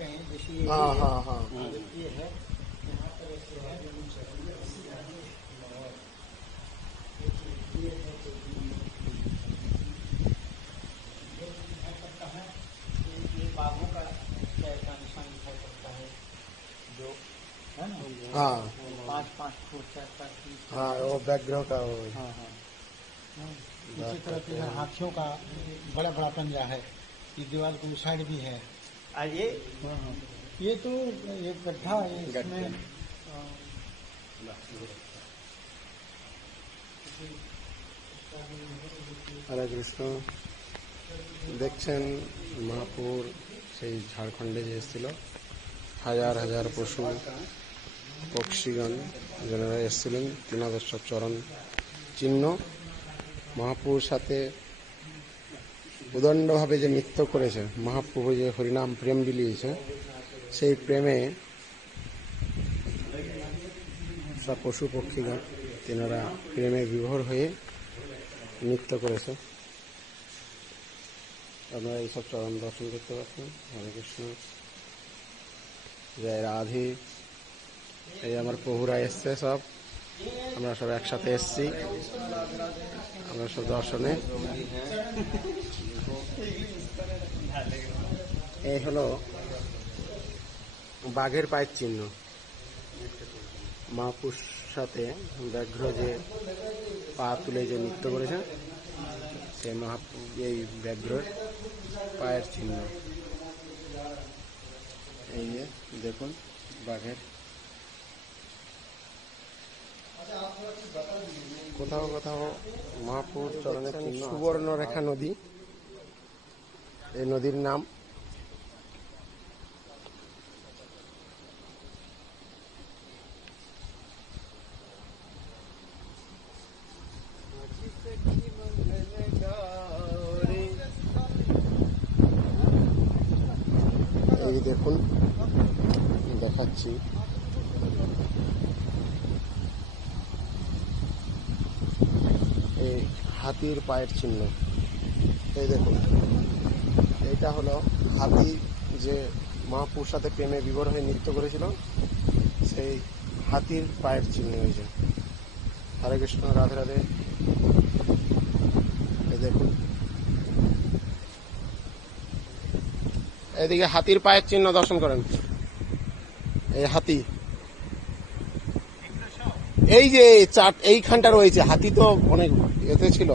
कहें, जैसे हाँ हाँ हाँ ये है यहाँ पर ऐसे है, ये है ये बाघों का पैर का निशान दिखाई पड़ता है, जो है ना, हाँ 5-5 फुट 4-4 फीट। हाँ, वो बैकग्राउंड का वो। हाँ हाँ। इसी तरह से हाथियों का बड़ा बड़ा पंजा है, ये दीवार के उस साइड भी है। ये तो एक गड्ढा है, इसमें হরে কৃষ্ণ। দেখছেন মহাপুর সেই ঝাড়খণ্ডে যে এসেছিল, হাজার হাজার পশু পক্ষীগণ যারা এসেছিলেন, তিনাদের সব চরণ চিহ্ন মহাপুর সাথে উদণ্ডভাবে যে নৃত্য করেছে, মহাপ্রভু যে হরিনাম প্রেম বিলিয়েছে, সেই প্রেমে সব পশু পক্ষীগণ তিনারা প্রেমে বিভোর হয়ে নৃত্য করেছে। আপনারা এইসব চরণ দর্শন করতে পারছেন। হরে কৃষ্ণ, জয় রাধে। এই আমার প্রভুরা এসছে, সব আমরা সব একসাথে এসছি, আমরা সব দর্শনে। এই হলো বাঘের পায়ের চিহ্ন। মহাপুর সাথে ব্যাঘ্র যে পা তুলে যে নৃত্য করেছে, সে এই ব্যাঘ্রের পায়ের চিহ্ন। এই যে দেখুন বাঘের, কোথাও কোথাও মহাপুর চরণের চিহ্ন। সুবর্ণরেখা নদী, এই নদীর নাম। এই দেখুন দেখাচ্ছি, এই হাতির পায়ের চিহ্ন। এই দেখুন, এটা হলো হাতি যে মহাপুর সাথে প্রেমে বিভোর হয়ে নৃত্য করেছিল, সেই হাতির পায়ের চিহ্ন হয়েছে। হরে কৃষ্ণ, রাধে রাধে। এই দেখুন, এদিকে হাতির পায়ের চিহ্ন দর্শন করেন। এই হাতি, এই যে এইখানটা রয়েছে, হাতি তো অনেক এতে ছিল।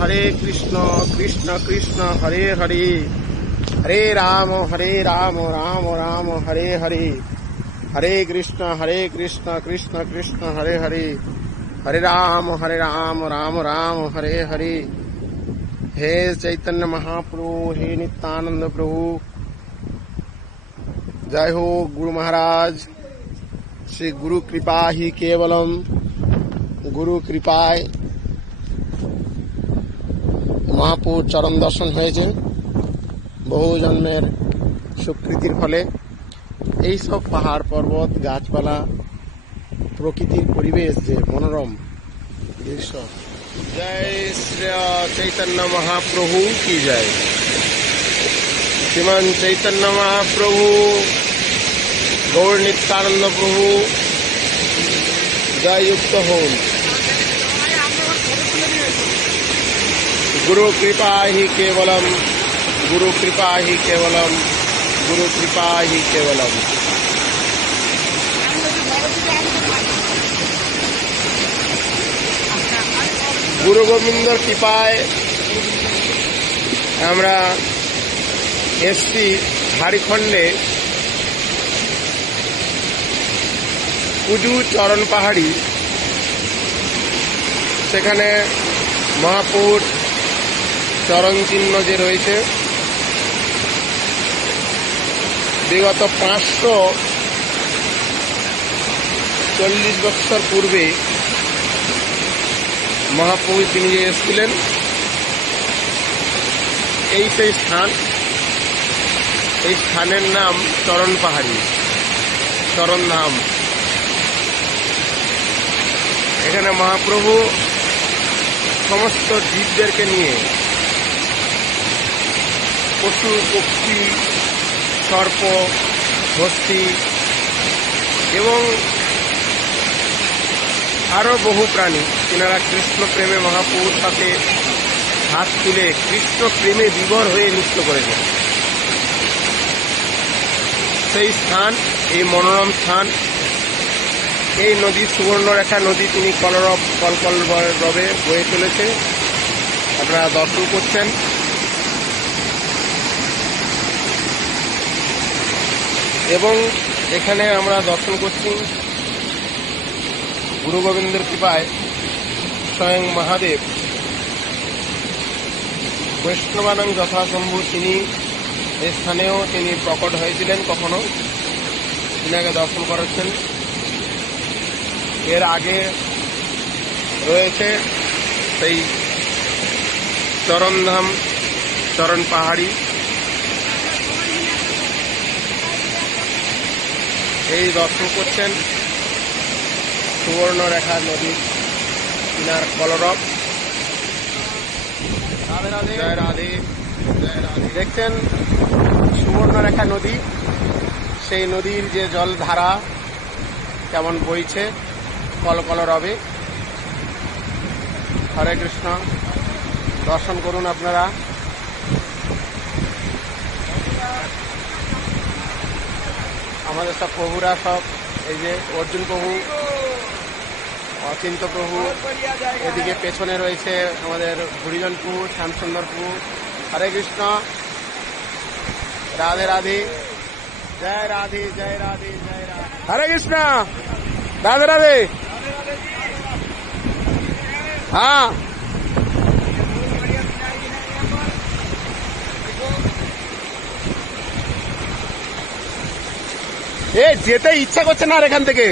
হরে কৃষ্ণ কৃষ্ণ কৃষ্ণ হরে হরে, হরে রাম রাম রাম হরে হরে, হরে কৃষ্ণ কৃষ্ণ কৃষ্ণ হরে হরে, হরে রাম রাম রাম হরে হরে। हे चैतन्य महाप्रभु, हे नित्यानंद प्रभु, जय हो गुरु महाराज। श्री गुरु कृपा ही केवलम, गुरु कृपाय মহাপুর চরণ দর্শন হয়েছে বহু জন্মের সুকৃতির ফলে। এই সব পাহাড় পর্বত গাছপালা প্রকৃতির পরিবেশ যে মনোরম দৃশ্য। জয় শ্রী চৈতন্য মহাপ্রভু কি জয়। শ্রীমান চৈতন্য মহাপ্রভু, গৌর নিত্যানন্দ প্রভু জয়যুক্ত হন। गुरु कृपा ही केवलम, गुरु कृपा ही केवलम, गुरु कृपा ही केवलम। गुरु गोविंदर कृपाয় আমরা এসছি ঝাড়খণ্ডে কুজু চরণ পাহাড়ি। সেখানে মহাপুর চরণ চিহ্ন যে রয়েছে, বিগত 540 বছর পূর্বে মহাপ্রভু তিনি যে এসেছিলেন, এই সেই স্থান। এই স্থানের নাম চরণ পাহাড়ি, চরণধাম। এখানে মহাপ্রভু সমস্ত জীবদেরকে নিয়ে পশু পক্ষী সর্প হস্তি এবং আরো বহু প্রাণী তিনারা কৃষ্ণ প্রেমে মহাপ্রভুর সাথে হাত তুলে কৃষ্ণ প্রেমে বিভোর হয়ে নৃত্য করেছেন। সেই স্থান, এই মনোরম স্থান, এই নদী সুবর্ণরেখা নদী তিনি কলকল রবে বয়ে চলেছে। আপনারা দর্শন করছেন। এবং এখানে আমরা দর্শন করছি গুরু গোবিন্দের কৃপায় স্বয়ং মহাদেব বৈষ্ণবানাং যথাসম্ভু তিনি এই স্থানেও তিনি প্রকট হয়েছিলেন, কখনো তিনাকে দর্শন করাচ্ছেন। এর আগে রয়েছে সেই চরণধাম, চরণ পাহাড়ি। এই দর্শন করছেন সুবর্ণরেখা নদী কিনার কলরব। জয় রাধে, জয় রাধে। দেখছেন সুবর্ণরেখা নদী, সেই নদীর যে জলধারা কেমন বইছে কলকলরবে। হরে কৃষ্ণ, দর্শন করুন আপনারা। আমাদের সব প্রভুরা, সব এই যে অর্জুন প্রভু, অচিন্ত প্রভু, এদিকে পেছনে রয়েছে আমাদের হরিজন প্রভু, শ্যামসুন্দর প্রভু। হরে কৃষ্ণ, রাধে রাধে, জয় রাধে, জয় রাধে, জয় রাধে। হরে কৃষ্ণ, রাধে রাধে। হ্যাঁ, এ যেতে ইচ্ছা করছে না আর এখান থেকে।